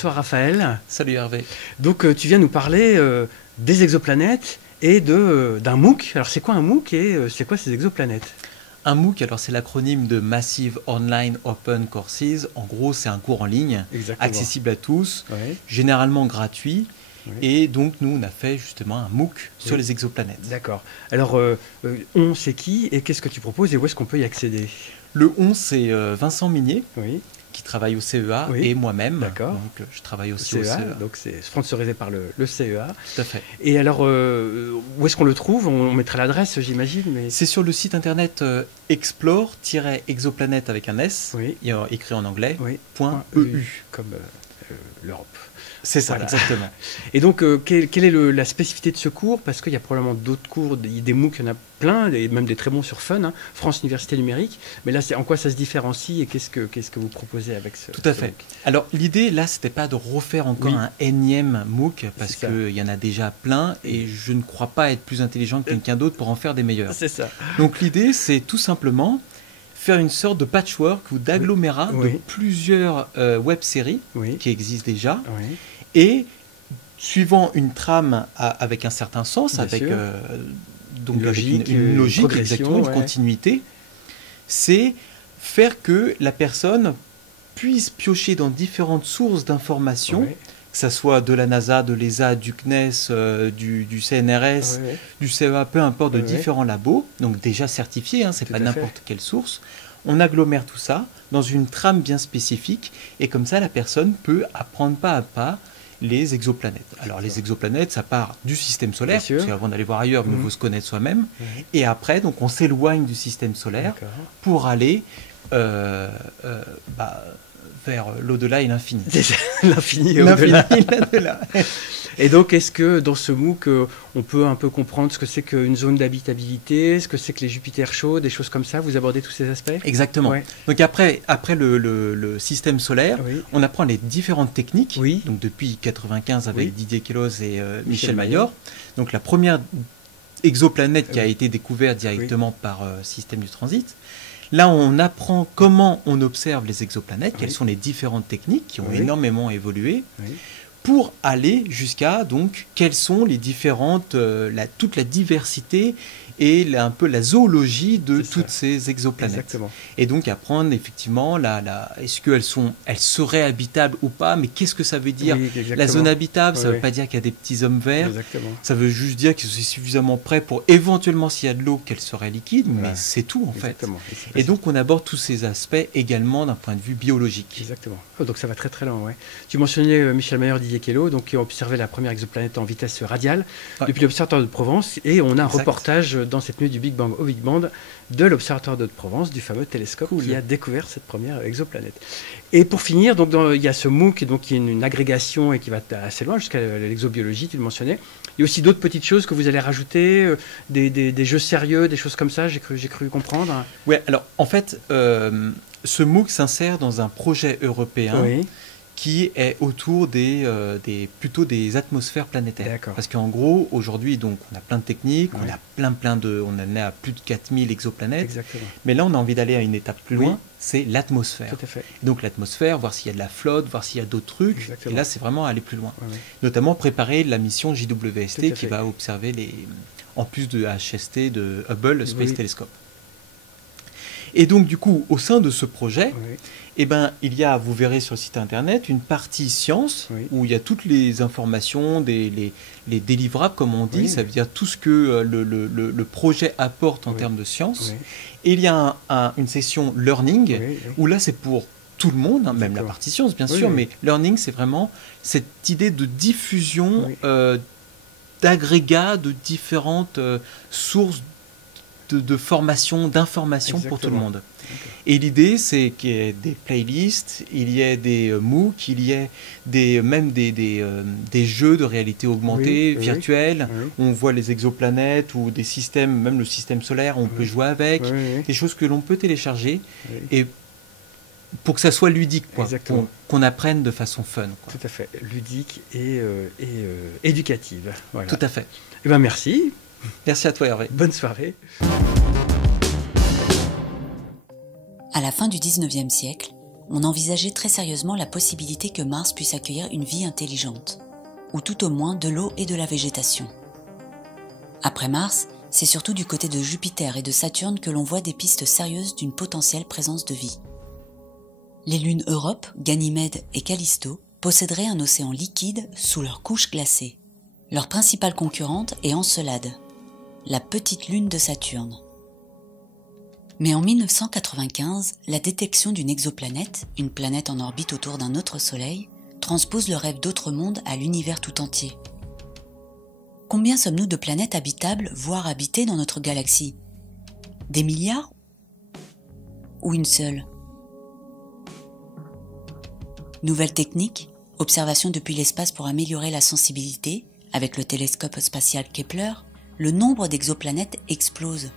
bonsoir Raphaël. Salut Hervé. Donc tu viens nous parler des exoplanètes et d'un MOOC. Alors c'est quoi un MOOC et c'est quoi ces exoplanètes? Un MOOC, alors c'est l'acronyme de Massive Online Open Courses. En gros, c'est un cours en ligne, Exactement. accessible à tous, Ouais. généralement gratuit. Ouais. Et donc nous, on a fait justement un MOOC sur les exoplanètes. D'accord. Alors on c'est qui et qu'est-ce que tu proposes et où est-ce qu'on peut y accéder? Le 11, c'est Vincent Minier, Oui. qui travaille au CEA, Oui. et moi-même. D'accord. Donc je travaille aussi au CEA, CEA. donc c'est sponsorisé par le CEA. Tout à fait. Et alors où est-ce qu'on le trouve? On mettra l'adresse, j'imagine. Mais... C'est sur le site internet explore-exoplanète avec un S, Oui. écrit en anglais, Oui. .eu. Comme l'Europe. C'est ça, Voilà. exactement. Et donc, quelle est la spécificité de ce cours? Parce qu'il y a probablement d'autres cours, des MOOC, il y en a plein, et même des très bons sur Fun, hein, France Université Numérique. Mais là, en quoi ça se différencie et qu'est-ce que vous proposez avec ce Tout à fait. MOOC? Alors, l'idée, là, c'était pas de refaire encore Oui. un énième MOOC, parce C'est ça. qu'il y en a déjà plein, et je ne crois pas être plus intelligent que quelqu'un d'autre pour en faire des meilleurs. C'est ça. Donc, l'idée, c'est tout simplement faire une sorte de patchwork ou d'agglomérat Oui. de plusieurs web-séries Oui. qui existent déjà, Oui. et suivant une trame avec un certain sens, Bien avec sûr. donc Une avec logique, une une logique, progression, exactement, une ouais. continuité, c'est faire que la personne puisse piocher dans différentes sources d'informations, Ouais. que ce soit de la NASA, de l'ESA, du CNES, du CNRS, Ouais, ouais. du CEA, peu importe, de Ouais. différents labos, donc déjà certifiés, hein, c'est Tout pas à n'importe fait. quelle source. On agglomère tout ça dans une trame bien spécifique, et comme ça, la personne peut apprendre pas à pas les exoplanètes. Alors les exoplanètes, ça part du système solaire, Bien sûr. parce qu'avant d'aller voir ailleurs, il Mhm. faut se connaître soi-même, Ouais. et après, donc on s'éloigne du système solaire D'accord. pour aller vers l'au-delà et l'infini. C'est ça, l'infini et L'infini, au-delà. l'au-delà. Et donc, est-ce que dans ce MOOC, on peut un peu comprendre ce que c'est qu'une zone d'habitabilité, ce que c'est que les Jupiters chauds, des choses comme ça? Vous abordez tous ces aspects? Exactement. Ouais. Donc après le système solaire, Oui. on apprend les différentes techniques. Oui. Donc depuis 95 avec Oui. Didier Queloz et Michel Mayor. Mayor. Donc la première exoplanète qui a Oui. été découverte directement par système du transit. Là, on apprend comment on observe les exoplanètes, quelles Oui. sont les différentes techniques qui ont Oui. énormément évolué, Oui. pour aller jusqu'à donc quelles sont les différentes, toute la diversité et un peu la zoologie de C'est ça. toutes ces exoplanètes. Exactement. Et donc apprendre effectivement est-ce elles seraient habitables ou pas, mais qu'est-ce que ça veut dire? Oui, La exactement. zone habitable, ça ne Oui. veut pas dire qu'il y a des petits hommes verts. Exactement. Ça veut juste dire qu'ils sont suffisamment prêts pour éventuellement, s'il y a de l'eau, qu'elle serait liquide, mais Ouais. c'est tout en fait. Exactement. Et donc on aborde tous ces aspects également d'un point de vue biologique. Exactement. Oh, donc ça va très très loin. Ouais. Tu mentionnais Michel Mayor, Didier Queloz, donc qui ont observé la première exoplanète en vitesse radiale Ouais. depuis l'Observatoire de Provence, et on a un Exact. reportage dans cette nuit du Big Bang au Big Bang de l'Observatoire de Provence, du fameux télescope Cool. qui a découvert cette première exoplanète. Et pour finir, donc il y a ce MOOC donc qui est une agrégation et qui va assez loin jusqu'à l'exobiologie, tu le mentionnais. Il y a aussi d'autres petites choses que vous allez rajouter, des jeux sérieux, des choses comme ça. J'ai cru comprendre. Ouais, alors en fait, ce MOOC s'insère dans un projet européen Oui. qui est autour plutôt des atmosphères planétaires. D'accord. Parce qu'en gros, aujourd'hui, donc, on a plein de techniques, Ouais. on a on en est à plus de 4000 exoplanètes, Exactement. mais là, on a envie d'aller à une étape plus Oui. loin, c'est l'atmosphère. Tout à fait. Donc l'atmosphère, voir s'il y a de la flotte, voir s'il y a d'autres trucs, Exactement. et là, c'est vraiment aller plus loin. Ouais, ouais. Notamment préparer la mission Tout JWST à qui fait. va observer en plus de HST, de Hubble, le Space Oui. Telescope. Et donc, du coup, au sein de ce projet, Oui. eh ben, il y a, vous verrez sur le site internet, une partie science Oui. où il y a toutes les informations, les délivrables, comme on dit, Oui. ça veut dire tout ce que le projet apporte en Oui. termes de science. Oui. Et il y a une section learning Oui, oui. où là, c'est pour tout le monde, hein, même la D'accord. partie science, bien Oui, sûr, oui. mais learning, c'est vraiment cette idée de diffusion Oui. d'agrégats de différentes sources de formation, d'information pour tout le Exactement. monde. Et l'idée, c'est qu'il y ait des playlists, il y ait des MOOC, il y ait même des jeux de réalité augmentée, Oui, oui, virtuels. oui. On voit les exoplanètes ou des systèmes, même le système solaire, on peut jouer avec. Oui, oui, Des choses que l'on peut télécharger oui. et pour que ça soit ludique, quoi, Exactement. qu'on apprenne de façon fun. Quoi. Tout à fait. Ludique et éducative. Voilà. Tout à fait. Eh ben, merci. Merci à toi, Hervé. Bonne soirée. À la fin du XIXe siècle, on envisageait très sérieusement la possibilité que Mars puisse accueillir une vie intelligente, ou tout au moins de l'eau et de la végétation. Après Mars, c'est surtout du côté de Jupiter et de Saturne que l'on voit des pistes sérieuses d'une potentielle présence de vie. Les lunes Europe, Ganymède et Callisto posséderaient un océan liquide sous leur couche glacée. Leur principale concurrente est Encelade, la petite lune de Saturne. Mais en 1995, la détection d'une exoplanète, une planète en orbite autour d'un autre soleil, transpose le rêve d'autres mondes à l'univers tout entier. Combien sommes-nous de planètes habitables, voire habitées dans notre galaxie? Des milliards? Ou une seule? Nouvelle technique, observation depuis l'espace pour améliorer la sensibilité, avec le télescope spatial Kepler, le nombre d'exoplanètes explose.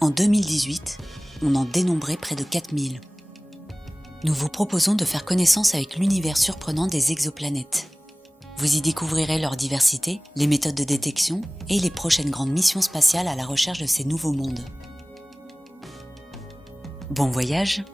En 2018, on en dénombrait près de 4000. Nous vous proposons de faire connaissance avec l'univers surprenant des exoplanètes. Vous y découvrirez leur diversité, les méthodes de détection et les prochaines grandes missions spatiales à la recherche de ces nouveaux mondes. Bon voyage!